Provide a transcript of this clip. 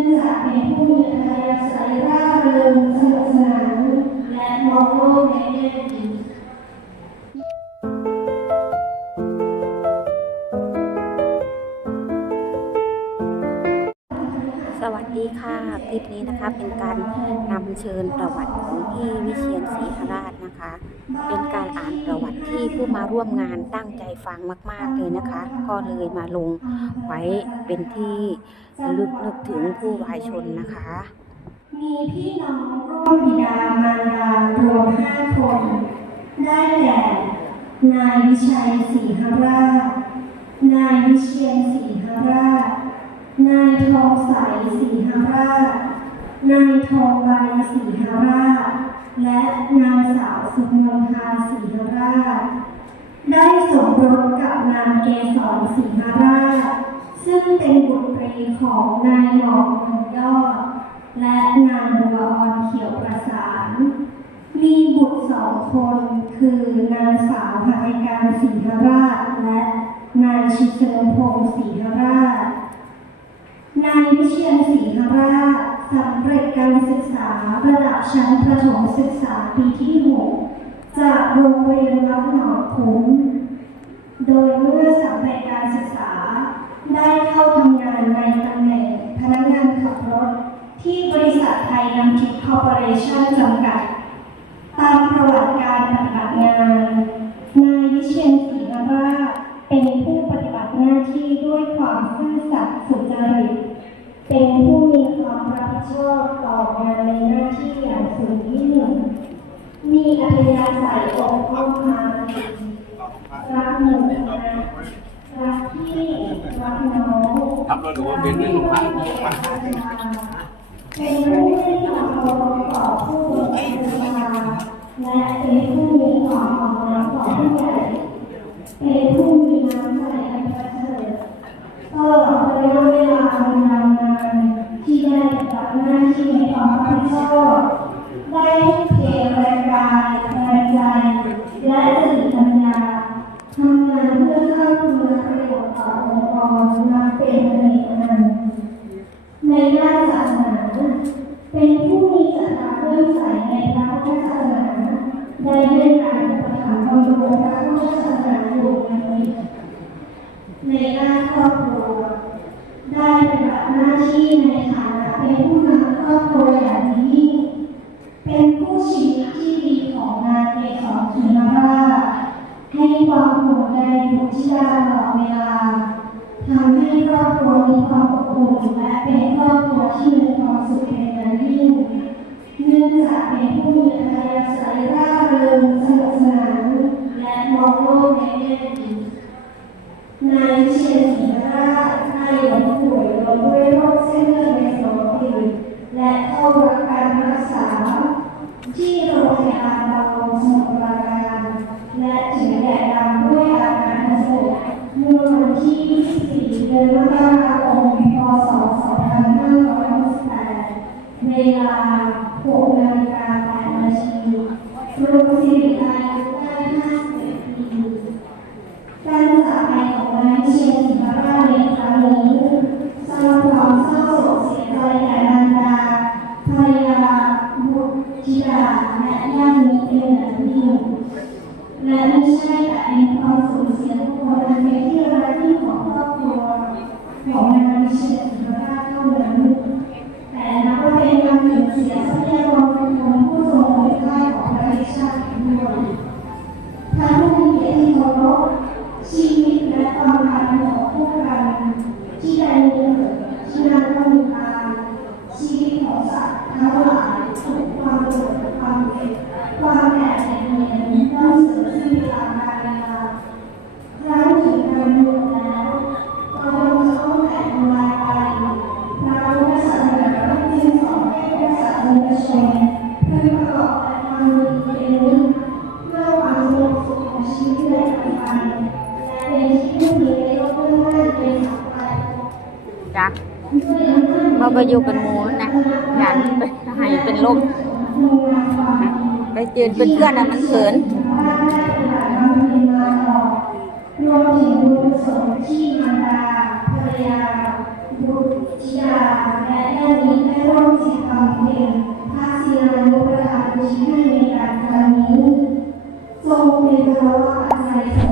งจากเป็นผู้มีอัธยาศัยร่าเริงสนุกสนานและมองโลกในแง่ดีสวัสดีค่ะ คลิปนี้นะคะเป็นการนำเชิญประวัติของพี่วิเชียนศรีหราช นะคะ เป็นการอ่านประวัติที่ผู้มาร่วมงานตั้งใจฟังมาก ๆ เลยนะคะ ก็เลยมาลงไว้เป็นที่ลึกนึกถึงผู้วายชนนะคะ มีพี่น้องร่วมบิดามารดารวมห้าคน ได้แก่นายวิชัยศรีหราชนายวิเชียนศรีหราชนายทองใสศรีหราชนายทองใบศรีหราช และนางสาวสุมนทาศรีหราช ได้สมรสกับนางเกษรศรีหราช ซึ่งเป็นบุตรีของนายหมอกเมืองยอด และนางบัวอ่อนเขียวประสาน มีบุตรสองคนคือนางสาวหริการศรีหราช และนายชิสนพงศ์ศรีหราช นายวิเชียนศรีหราช สำเร็จการศึกษาระดับชั้นประถมศึกษาปีที่ 6 จากโรงเรียนวัดหนองคุ้มโดยเมื่อสำเร็จการศึกษา ได้เข้าทำงานในตำแหน่งพนักงานขับรถ ที่บริษัทไทยน้ำทิพย์คอร์ปอเรชั่นจำกัด ตามประวัติการปฏิบัติงาน นายวิเชียนศรีหราชเป็นผู้ปฏิบัติหน้าที่ด้วยความซื่อสัตย์สุจริต เป็นผู้มี ความรับผิดชอบต่องานในหน้าที่อย่างสูงยิ่ง มีอัธยาศัยอบอ้อมอารีรักหมู่คณะรักพี่รักน้องขับรถหรือว่าเป็นเรื่องของผ่านผ่านเป็นผู้ให้ความเคารพต่อผู้บริหารและเป็นผู้มีความอ่อนน้อมต่อผู้ใหญ่เป็นผู้มี ในด้านศาสนา เป็นผู้มีศรัทธาเลื่อมใสในพระพุทธศาสนาได้ให้การอุปถัมภ์บำรุงพระพุทธศาสนาอยู่อย่างนี้ในด้านครอบครัวได้ปฏิบัติหน้าที่ในฐานะเป็นผู้นำครอบครัวอย่างดียิ่งเป็นผู้ชีวิตที่ดีของนางเกศรศรีนราชให้ความห่วงใยบุตรธิดาตลอดเวลาทำให้ครอบครัวมีความ อุ่นและเป็นครอบครัวที่มีความสุขเป็นอย่างยิ่งเนื่องจากเป็นผู้มีอัธยาศัยร่าเริงสนุกสนานและมองโลกในแง่ดีนายวิเชียนศรีราชได้ล้มป่วยล้มด้วยโรคเส้นเลือดในสมองตีบและเข้ารับการรักษาที่โรงพยาบาล ลา6นาฬิกา8นาทีโรงศิริอายุได้51ปีการจากไปของนายเชียนสิงห์ราชในครั้งนี้สร้างความเศร้าโศกเสียใจแก่บรรดาภรรยาบุตรธิดาและญาติมิตรเป็นอย่างยิ่งและไม่ใช่แต่เป็นความสูญเสียบุคคนเป็นที่รักยิ่ของครอบครัวของนายเชียนสิงห์ราช ความพันของพวกเราที่ใดมีเกิดที่นั่นก็มีตารชีวิตของสัตว์ทั้งหลายทุกความโกรธความเกลียดความแก่และเนียน จ้ะเราไปอยู่เป็นหมูนะอยากไปให้เป็นลมไปเจอเป็นเพื่อนอะมันเขินรวมถึงบุญกุศลที่มารดาภรรยาบุตรธิดาและญานี้ได้ร่วมจิตบำเพ็ญพระศิลานุประกาศวิชิตในการครั้งนี้ทรงเป็นพระวาจจัยส่งให้นา